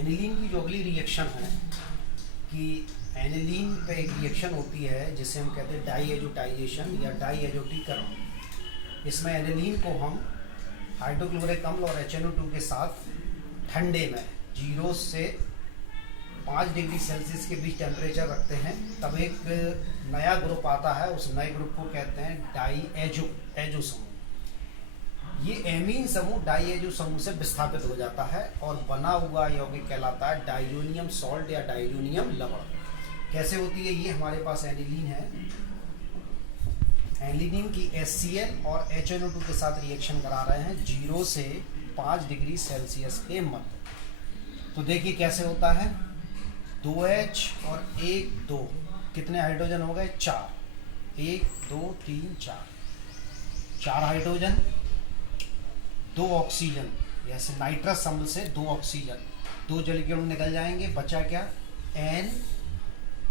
Aniline की जो अगली रिएक्शन है कि एनिलीन पे एक रिएक्शन होती है जिसे हम कहते हैं डाईएजोटाइजेशन या डाईएजोटीकरण। इसमें एनिलीन को हम हाइड्रोक्लोरिक अम्ल और HNO2 के साथ ठंडे में 0 से 5 डिग्री सेल्सियस के बीच टेम्परेचर रखते हैं, तब एक नया ग्रुप आता है। उस नए ग्रुप को कहते हैं डाईएजो समूह। ये एमीन समूह डाईएजो समूह से विस्थापित हो जाता है और बना हुआ यौगिक कहलाता है डाइजोनियम सॉल्ट या डाइजोनियम लवण। कैसे होती है? ये हमारे पास एनिलीन है, एनिलीन की HCl और HNO2 के साथ रिएक्शन करा रहे हैं 0 से 5 डिग्री सेल्सियस के मध्य। तो देखिए कैसे होता है। 2H और 1 2 कितने हाइड्रोजन हो गए? 4। 1 2 3 4 हाइड्रोजन, 2 ऑक्सीजन, जैसे नाइट्रस अम्ल से 2 ऑक्सीजन, 2 जल के अणु निकल जाएंगे, बचा क्या? N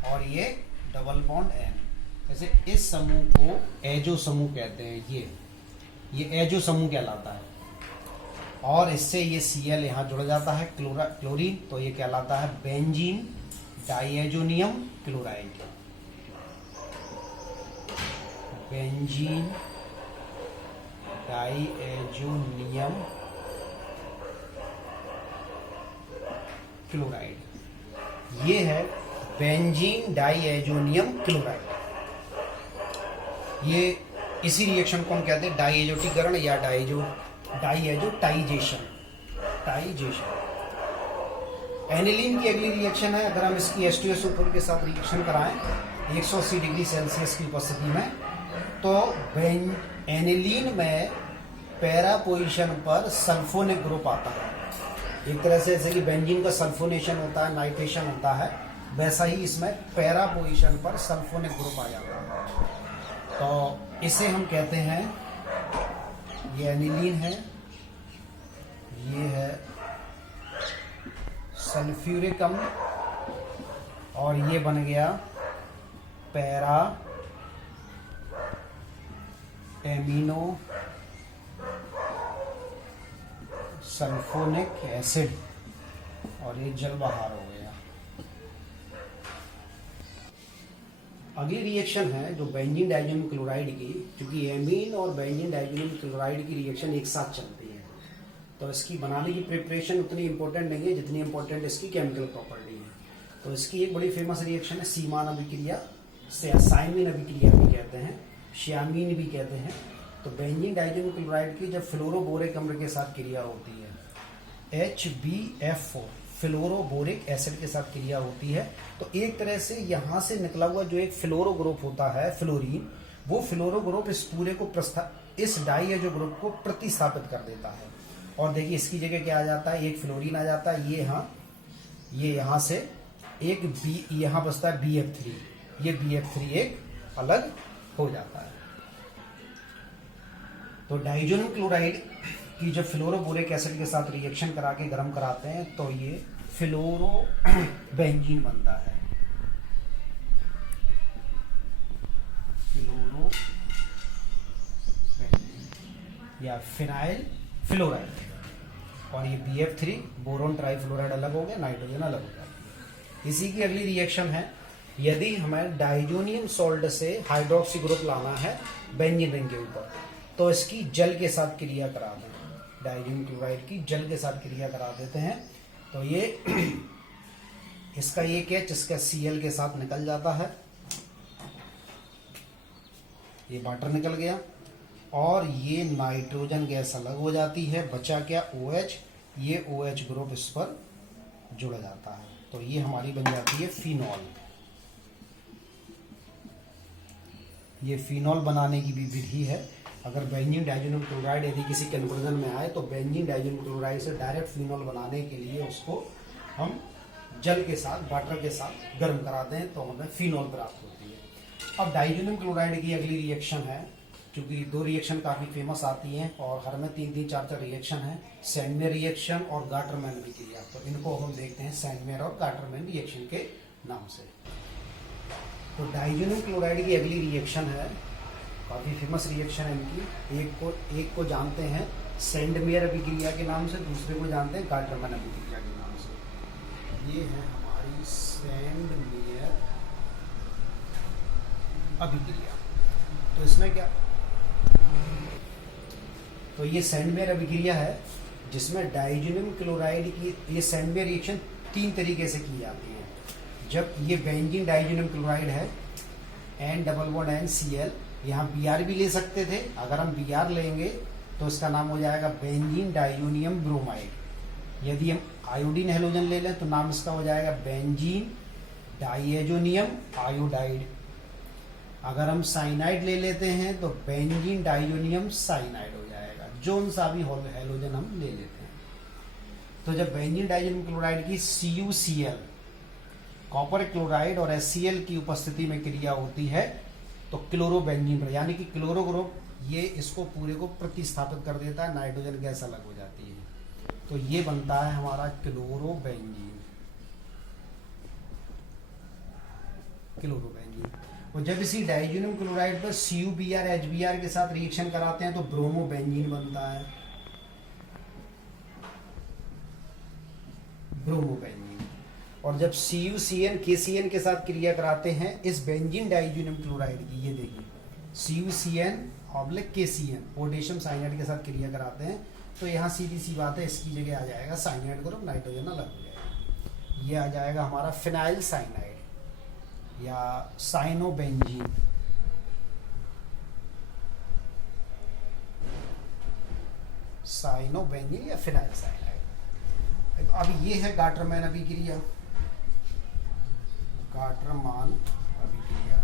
और ये डबल बॉन्ड N। जैसे इस समूह को एजो समूह कहते हैं। ये एजो समूह कहलाता है। और इससे ये Cl यहाँ जुड़ जाता है क्लोरीन, तो ये कहलाता है benzene diazonium chloride. Benzene diazonium chloride. ये है बेंजीन डाइएजोनियम क्लोराइड। ये इसी रिएक्शन को हम कहते हैं डाइएजोटीकरण या डाइएजोटाइजेशन। एनिलीन की अगली रिएक्शन है, अगर हम इसकी H2SO4 के साथ रिएक्शन कराएं 180 डिग्री सेल्सियस की उपस्थिति में, तो एनिलीन में पैरा पोजीशन पर सल्फोनिक ग्रुप आता है। एक तरह से जैसे कि बेंजीन का सल्फोनेशन होता है, नाइट्रेशन होता है, वैसा ही इसमें पैरा पोजीशन पर सल्फोनिक ग्रुप आ जाता है। तो इसे हम कहते हैं, ये एनिलीन है, ये है सल्फ्यूरिक अम्ल और ये बन गया पैरा एमिनो सल्फोनिक एसिड और ये जल बाहर हो गया। अगली रिएक्शन है जो बेंजीन डाइजोनियम क्लोराइड की, क्योंकि एमीन और बेंजीन डाइजोनियम क्लोराइड की रिएक्शन एक साथ चलती है, तो इसकी बनाने की प्रिपरेशन उतनी इंपॉर्टेंट नहीं है जितनी इंपॉर्टेंट इसकी केमिकल प्रॉपर्टी है। तो इसकी एक बड़ी फेमस रिएक्शन है सीमान अभिक्रिया, साइमिन अभिक्रिया भी कहते हैं, श्यामीन भी कहते हैं। तो बेंजीन डाइजोनियम क्लोराइड की जब फ्लोरोबोरिक अम्ल के साथ क्रिया होती है, HbF4 फ्लोरोबोरिक एसिड के साथ क्रिया होती है, तो एक तरह से यहाँ से निकला हुआ जो एक फ्लोरो ग्रुप होता है फ्लोरीन, वो फ्लोरो ग्रुप इस पूरे को इस डाइएजो ग्रुप को प्रतिस्थापित कर देता है। और देखिए इसकी जगह क्या आ जाता है? एक फ्लोरीन आ जाता है, ये यहाँ से एक बी यहाँ बचता है BF3, ये BF3 एक अलग हो जाता है। तो डाइजोनियम क्लोराइड की जब फ्लोरोबोरिक एसिड के साथ रिएक्शन करा के गर्म कराते हैं तो ये फ्लोरो बेंजीन बनता है, फ्लोरो बेंजीन या फिनाइल फ्लोराइड। और ये BF3 बोरोन ट्राइफ्लोराइड अलग हो गया, नाइट्रोजन अलग हो गया। इसी की अगली रिएक्शन है, यदि हमें डाइजोनियम सॉल्ट से हाइड्रोक्सी ग्रुप लाना है बेंजीन रिंग के ऊपर, तो इसकी जल के साथ क्रिया करा दें, डाइजोनियम क्लोराइड की जल के साथ क्रिया करा देते हैं। तो ये इसका एक H इसका Cl के साथ निकल जाता है, ये वाटर निकल गया और ये नाइट्रोजन गैस अलग हो जाती है, बचा क्या? OH, ये OH ग्रुप इस पर जुड़ जाता है, तो ये हमारी बन जाती है फिनॉल। ये फिनॉल बनाने की भी विधि है। अगर बेंजीन डाइजोनियम क्लोराइड यदि किसी कन्वर्जन में आए तो बेंजीन डाइजोनियम क्लोराइड से डायरेक्ट फिनॉल बनाने के लिए उसको हम जल के साथ, वाटर के साथ गर्म कराते हैं, तो हमें फिनॉल प्राप्त होती है। अब डाइजोनियम क्लोराइड की अगली रिएक्शन है, क्योंकि 2 रिएक्शन काफ़ी फेमस आती हैं और हर में 3-3 4-4 रिएक्शन है, सैंडमेयर रिएक्शन और गाटरमैन अभिक्रिया। तो इनको हम देखते हैं सैंडमेयर और गाटरमैन रिएक्शन के नाम से। तो डाइजोनियम क्लोराइड की अगली रिएक्शन है, काफ़ी फेमस रिएक्शन है इनकी। एक को जानते हैं सैंडमेयर अभिक्रिया के नाम से, दूसरे को जानते हैं गाटरमैन अभिक्रिया के नाम से। ये है हमारी सैंड मेयर अभिक्रिया। तो इसमें क्या, तो ये सैंड मेयर अभिक्रिया है जिसमें डाइजोनियम क्लोराइड की, ये सैंड मेयर रिएक्शन 3 तरीके से की जाती है। जब ये बेंजीन डाइजोनियम क्लोराइड है N+1NCl, यहाँ Br भी ले सकते थे, अगर हम Br लेंगे तो इसका नाम हो जाएगा बेंजीन डाइजोनियम ब्रोमाइड। यदि हम आयोडीन हेलोजन ले लें तो नाम इसका हो जाएगा बेंजीन डाइएजोनियम आयोडाइड। अगर हम साइनाइड ले लेते हैं तो बेंजीन डाइजोनियम साइनाइड हो जाएगा, जोन सा भी हेलोजन हम ले लेते हैं। तो जब बेंजीन डाइजोनियम क्लोराइड की CuCl कॉपर क्लोराइड और HCl की उपस्थिति में क्रिया होती है तो क्लोरोबेंजीन, यानी कि क्लोरो ग्रुप ये इसको पूरे को प्रतिस्थापित कर देता है, नाइट्रोजन गैस अलग हो जाती है, तो ये बनता है हमारा क्लोरोबेंजीन। और जब इसी डाइजोनियम क्लोराइड पर CuBr HBr के साथ रिएक्शन कराते हैं तो ब्रोमोबेंजीन बनता है, ब्रोमोबेंजीन। और जब CuCN KCN के साथ क्रिया कराते हैं इस बेंजीन डाइजोनियम क्लोराइड की, ये देखिए CuCN/KCN पोटेशियम साइनाइड के साथ क्रिया कराते हैं तो यहाँ सीधी सी बात है, इसकी जगह आ जाएगा साइनाइड ग्रुप, नाइट्रोजन अलग हो जाएगा, ये आ जाएगा हमारा फिनाइल साइनाइड या साइनोबेंजीन। साइनोबेंजीन या फिनाइल साइनाइड। अब ये है गाटरमैन अभिक्रिया, गाटरमान अभिक्रिया।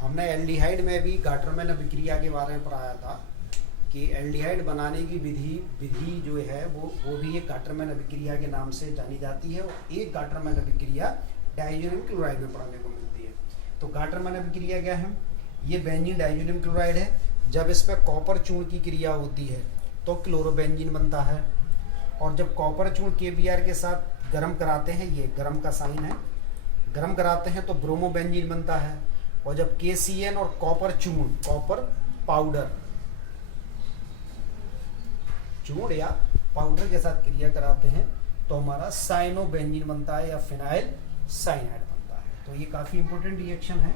हमने एल्डिहाइड में भी गाटरमैन अभिक्रिया के बारे में पढ़ाया था कि एल्डिहाइड बनाने की विधि जो है वो भी एक गाटरमैन अभिक्रिया के नाम से जानी जाती है, और एक गाटरमैन अभिक्रिया डाइजोनियम क्लोराइड में पढ़ने को मिलती है। तो गाटरमैन अभिक्रिया क्या है, ये बेंजीन डाइजोनियम क्लोराइड है, जब इस पर कॉपर चूर्ण की क्रिया होती है तो क्लोरोबेंजीन बनता है, और जब कॉपर चूर्ण KBr के साथ गर्म कराते हैं, ये गर्म का साइन है, गर्म कराते हैं तो ब्रोमोबेंजीन बनता है, और जब KCN और कॉपर चूर्ण, कॉपर पाउडर चूर्ण या पाउडर के साथ क्रिया कराते हैं तो हमारा साइनोबेंजीन बनता है या फिनाइल साइनाइड बनता है। तो ये काफी इंपॉर्टेंट रिएक्शन है,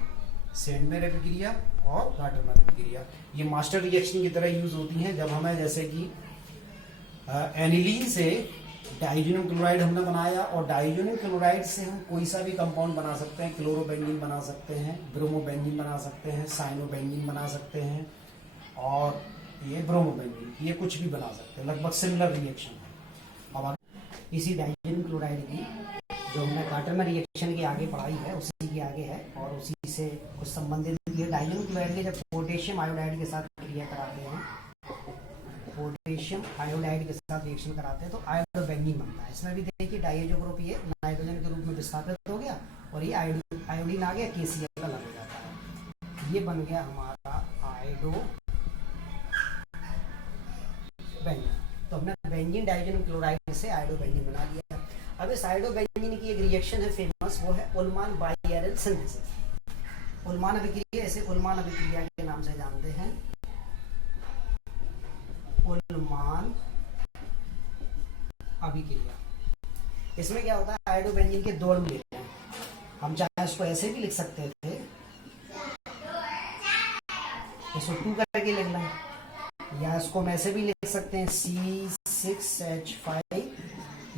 सैंड मेयर अभिक्रिया और गाटरमैन अभिक्रिया। ये मास्टर रिएक्शन की तरह यूज होती हैं जब हमें, जैसे कि एनिलीन से डाइजोनियम क्लोराइड हमने बनाया, और डाइजोनियम क्लोराइड से हम कोई सा भी कंपाउंड बना सकते हैं, क्लोरोबेंजीन बना सकते हैं, ब्रोमोबेंजीन बना सकते हैं, साइनोबेंजीन बना सकते हैं, और ये ब्रोमोबेंजीन, ये कुछ भी बना सकते हैं, लगभग सिमिलर रिएक्शन है। अब इसी डाइजोनियम क्लोराइड की जो हमने गाटरमैन रिएक्शन के आगे पढ़ाई है उसी के आगे है, और उसी से कुछ संबंधित ये डाइजोनियम क्लोराइड के जब पोटेशियम आयोडाइड के साथ क्रिया कराते हैं, पोटेशियम आयोडाइड के साथ रिएक्शन कराते हैं तो आयोडोबेंजीन बनता है। इसमें भी देखिए डाइएजो ग्रुप ये नाइट्रोजन के रूप में विस्थापित हो गया, और ये आयोडीन आ गया, KCl अलग हो जाता है, ये बन गया हमारा आयोडोबेंजीन। तो हमने बेंजीन डाइजोनियम क्लोराइड से आयोडोबेंजीन बना लिया। अब इस आयोडोबेंजीन की एक रिएक्शन है फेमस, वो है उल्मान बाइएरल सिंथेसिस। उल्मान अभिक्रिया, इसे उल्मान अभिक्रिया के नाम से जानते हैं, उल्मान अभिक्रिया। इसमें क्या होता है, आयोडोबेंजीन के 2 अणु लेते हैं, हम चाहे इसको ऐसे भी लिख सकते थे, इसको 2 करके लिख लें, या इसको हम ऐसे भी लिख सकते हैं C6H5,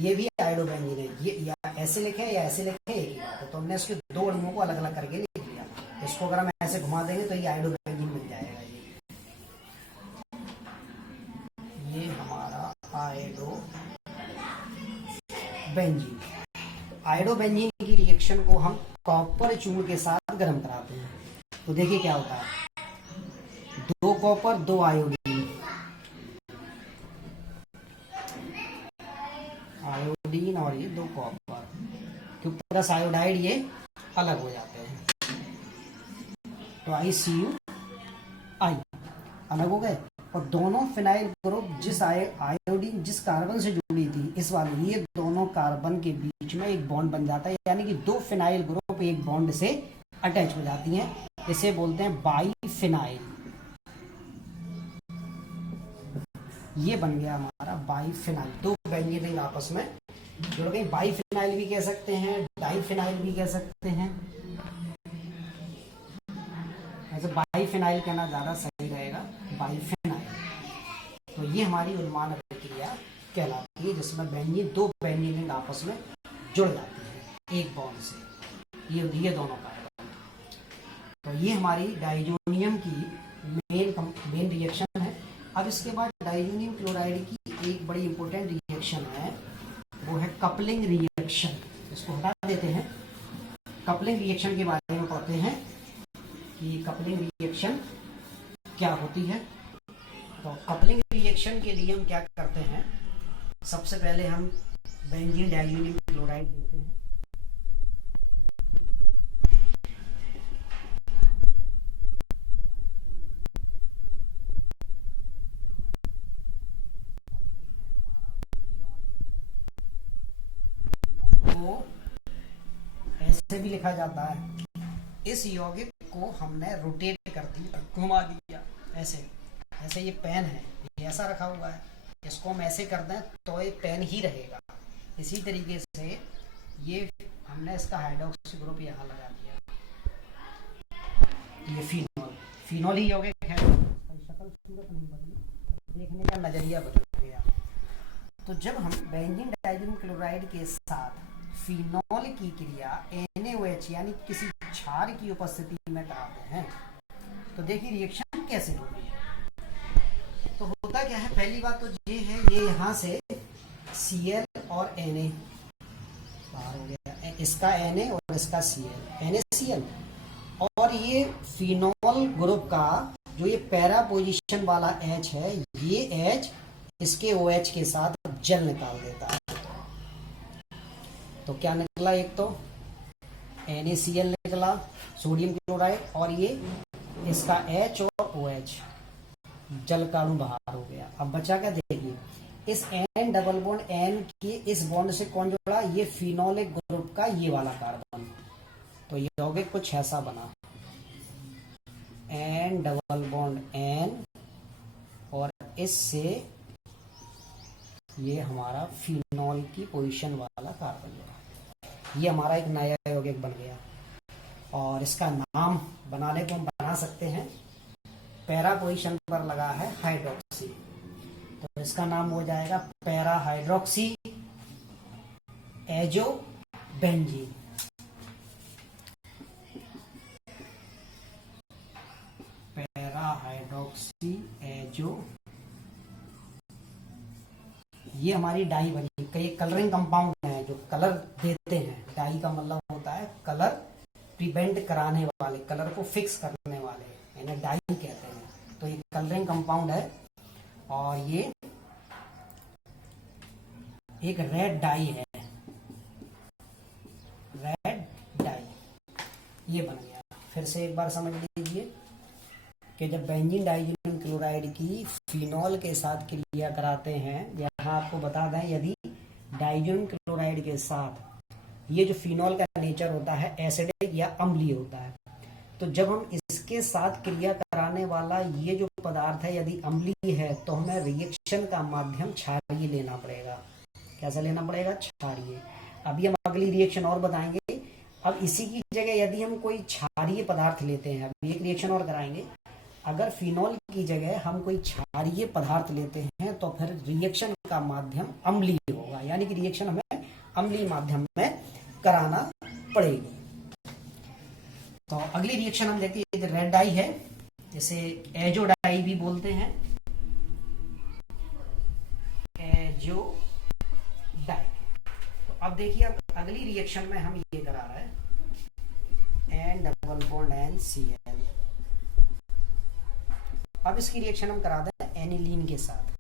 ये भी आयोडोबेंजीन है, ये या ऐसे लिखे या ऐसे लिखे एक ही बात है। तो हमने इसके 2 अणुओं को अलग अलग करके लिख लिया, इसको अगर हम ऐसे घुमा देंगे तो ये आयोडोबेंजीन मिल जाएगा। ये हमारा आयोडोबेंजीन। आयोडोबेंजीन की रिएक्शन को हम कॉपर चूर्ण के साथ गर्म कराते हैं तो देखिए क्या होता है, 2 कॉपर 2 आयोडीन, आयोडीन और ये 2 कॉपर, क्योंकि प्लस आयोडाइड ये अलग हो जाते हैं, तो ICU अलग हो गए, और दोनों फिनाइल ग्रुप जिस आयोडीन जिस कार्बन से जुड़ी थी इस वाली, ये दोनों कार्बन के बीच में एक बॉन्ड बन जाता है, यानी कि 2 फिनाइल ग्रुप एक बॉन्ड से अटैच हो जाती हैं, इसे बोलते हैं बाईफिनाइल। ये बन गया हमारा बाईफिनाइल, 2 बेंजीन रिंग आपस में जुड़ गई। बाईफिनाइल भी कह सकते हैं, डाईफिनाइल भी कह सकते हैं। ऐसे बाईफिनाइल कहना ज़्यादा सही रहेगा, बाईफिनाइल। तो ये हमारी उन्माद अभिक्रिया कहलाती है, जिसमें बेंजीन, दो बेंजीन रिंग आपस में जुड़ जाती है एक बॉन्ड से, ये दोनों कार्बन। तो ये हमारी डाइजोनियम की मेन रिएक्शन है। अब इसके बाद डाइजोनियम क्लोराइड की एक बड़ी इंपॉर्टेंट रिएक्शन है, वो है कपलिंग रिएक्शन। इसको हटा देते हैं। कपलिंग रिएक्शन के बारे में पढ़ते हैं कि कपलिंग रिएक्शन क्या होती है। तो कपलिंग रिएक्शन के लिए हम क्या करते हैं, सबसे पहले हम बेंजीन डाइजोनियम क्लोराइड लेते हैं। को ऐसे भी लिखा जाता है। इस यौगिक को हमने रोटेट कर दिया, घुमा दिया, ऐसे ऐसे ये पेन है, ये ऐसा रखा हुआ है, इसको हम ऐसे कर दें तो ये पेन ही रहेगा। इसी तरीके से ये हमने इसका हाइड्रोक्सी ग्रुप यहाँ लगा दिया, ये फिनॉल ही यौगिक है। शक्ल सूरत नहीं बदली, देखने का नजरिया बदल गया। तो जब हम बेंजीन डाइजोनियम क्लोराइड के साथ फिनॉल की क्रिया NaOH यानी किसी क्षार की उपस्थिति में कराते हैं, तो देखिए रिएक्शन कैसे होगी। तो होता क्या है, पहली बात तो ये है, ये यहाँ से Cl और Na बाहर हो गया, इसका Na और इसका Cl, NaCl। और ये फिनॉल ग्रुप का जो ये पैरा पोजीशन वाला H है, ये H इसके OH के साथ जल निकाल देता है। तो क्या निकला, एक तो NaCl निकला, सोडियम क्लोराइड, और ये इसका H और OH, जल का अणु बाहर हो गया। अब बचा क्या, देखिए इस N डबल बॉन्ड N के इस बॉन्ड से कौन जुड़ा, ये फिनोलिक ग्रुप का ये वाला कार्बन। तो ये यौगिक कुछ ऐसा बना, N डबल बॉन्ड N और इससे ये हमारा फिनॉल की पोजीशन वाला कार्बन जुड़ा। ये हमारा एक नया यौगिक बन गया, और इसका नाम बनाने को हम बना सकते हैं, पैरा पोजीशन पर लगा है हाइड्रोक्सी, तो इसका नाम हो जाएगा para hydroxy azo benzene. Para hydroxy azo, ये हमारी डाई बनी। कई कलरिंग कंपाउंड हैं जो कलर देते हैं, डाई का मतलब होता है कलर प्रिवेंट कराने वाले, कलर को फिक्स करने वाले, इन्हें डाई कहते हैं। तो ये कलरिंग कंपाउंड है, और ये एक रेड डाई है, रेड डाई ये बन गया। फिर से एक बार समझ लीजिए कि जब बेंजीन डाइजोनियम क्लोराइड की फिनॉल के साथ क्रिया कराते हैं, यहाँ आपको बता दें, यदि डाइजोनियम क्लोराइड के साथ ये जो फिनॉल का नेचर होता है एसिडिक या अम्लीय होता है, तो जब हम इसके साथ क्रिया कराने वाला ये जो पदार्थ है यदि अम्लीय है, तो हमें रिएक्शन का माध्यम क्षारीय लेना पड़ेगा। कैसा लेना पड़ेगा, क्षारीय। अभी हम अगली रिएक्शन और बताएंगे। अब इसी की जगह यदि हम कोई क्षारीय पदार्थ लेते हैं, अभी एक रिएक्शन और कराएंगे, अगर फिनॉल की जगह हम कोई क्षारीय पदार्थ लेते हैं तो फिर रिएक्शन का माध्यम अम्लीय होगा, यानी कि रिएक्शन हमें अम्लीय माध्यम में कराना पड़ेगी। तो अगली रिएक्शन हम देखते हैं, रेड डाई है, जिसे एजो डाई भी बोलते हैं, एजो डाई। तो अब देखिए, अब अगली रिएक्शन में हम ये करा रहे हैं, N डबल बॉन्ड NCl। अब इसकी रिएक्शन हम करा दें एनिलीन के साथ।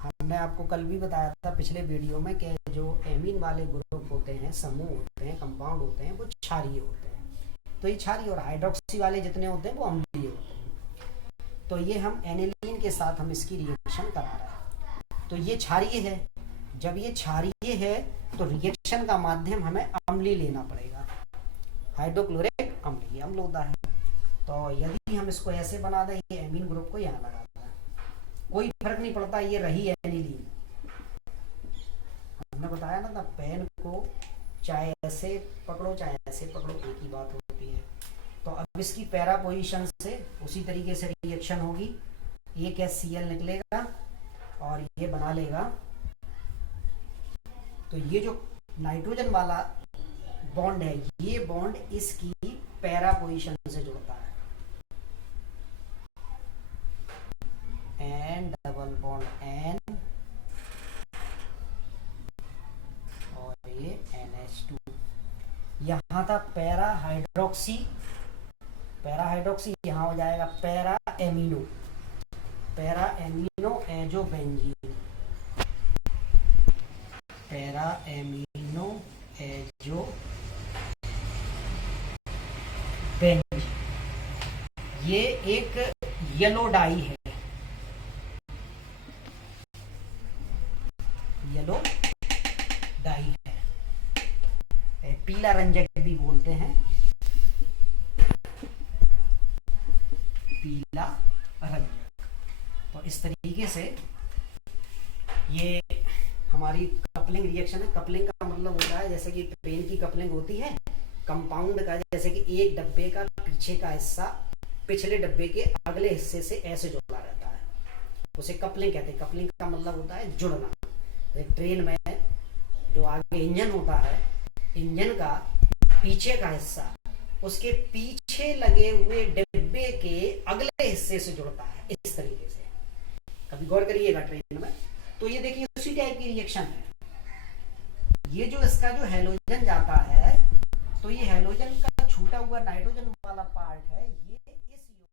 हमने आपको कल भी बताया था पिछले वीडियो में कि जो एमीन वाले ग्रुप होते हैं, समूह होते हैं, कंपाउंड होते हैं, वो क्षारीय होते हैं। तो ये क्षारीय, और हाइड्रोक्सी वाले जितने होते हैं वो अम्लीय होते हैं। तो ये हम एनिलीन के साथ हम इसकी रिएक्शन करा रहे हैं। तो ये क्षारीय है, जब ये क्षारीय है तो रिएक्शन का माध्यम हमें अम्लीय लेना पड़ेगा, हाइड्रोक्लोरिक अम्लीय अम्ल होता है। तो यदि हम इसको ऐसे बना दें, ये एमीन ग्रुप को यहाँ लगा दें, कोई फर्क नहीं पड़ता ये रही एनिलीन। हमने बताया ना पेन को चाहे ऐसे पकड़ो चाहे ऐसे पकड़ो एक ही बात होती है। तो अब इसकी पैरा पोजीशन से उसी तरीके से रिएक्शन होगी, एक HCl निकलेगा और ये बना लेगा। तो ये जो नाइट्रोजन वाला बॉन्ड है ये बॉन्ड इसकी पैरा पोजीशन से जुड़ता है, एन डबल बॉन्ड एन और ये NH2। यहाँ था पैरा हाइड्रोक्सी, यहाँ हो जाएगा para amino azo benzene, para amino azo benzene. ये एक येलो डाई है, येलो डाई है, पीला रंजक भी बोलते हैं, पीला रंजक। तो इस तरीके से ये हमारी कपलिंग रिएक्शन है। कपलिंग का मतलब होता है जैसे कि ट्रेन की कपलिंग होती है कंपाउंड का, जैसे कि एक डब्बे का पीछे का हिस्सा पिछले डब्बे के अगले हिस्से से ऐसे जुड़ा रहता है, उसे कपलिंग कहते हैं। कपलिंग का मतलब होता है जुड़ना। ट्रेन में जो आगे इंजन होता है, इंजन का पीछे का हिस्सा उसके पीछे लगे हुए डिब्बे के अगले हिस्से से जुड़ता है, इस तरीके से। कभी गौर करिएगा ट्रेन में। तो ये देखिए उसी टाइप की रिएक्शन है। ये जो इसका जो हैलोजन जाता है तो ये हैलोजन का छूटा हुआ नाइट्रोजन वाला पार्ट है,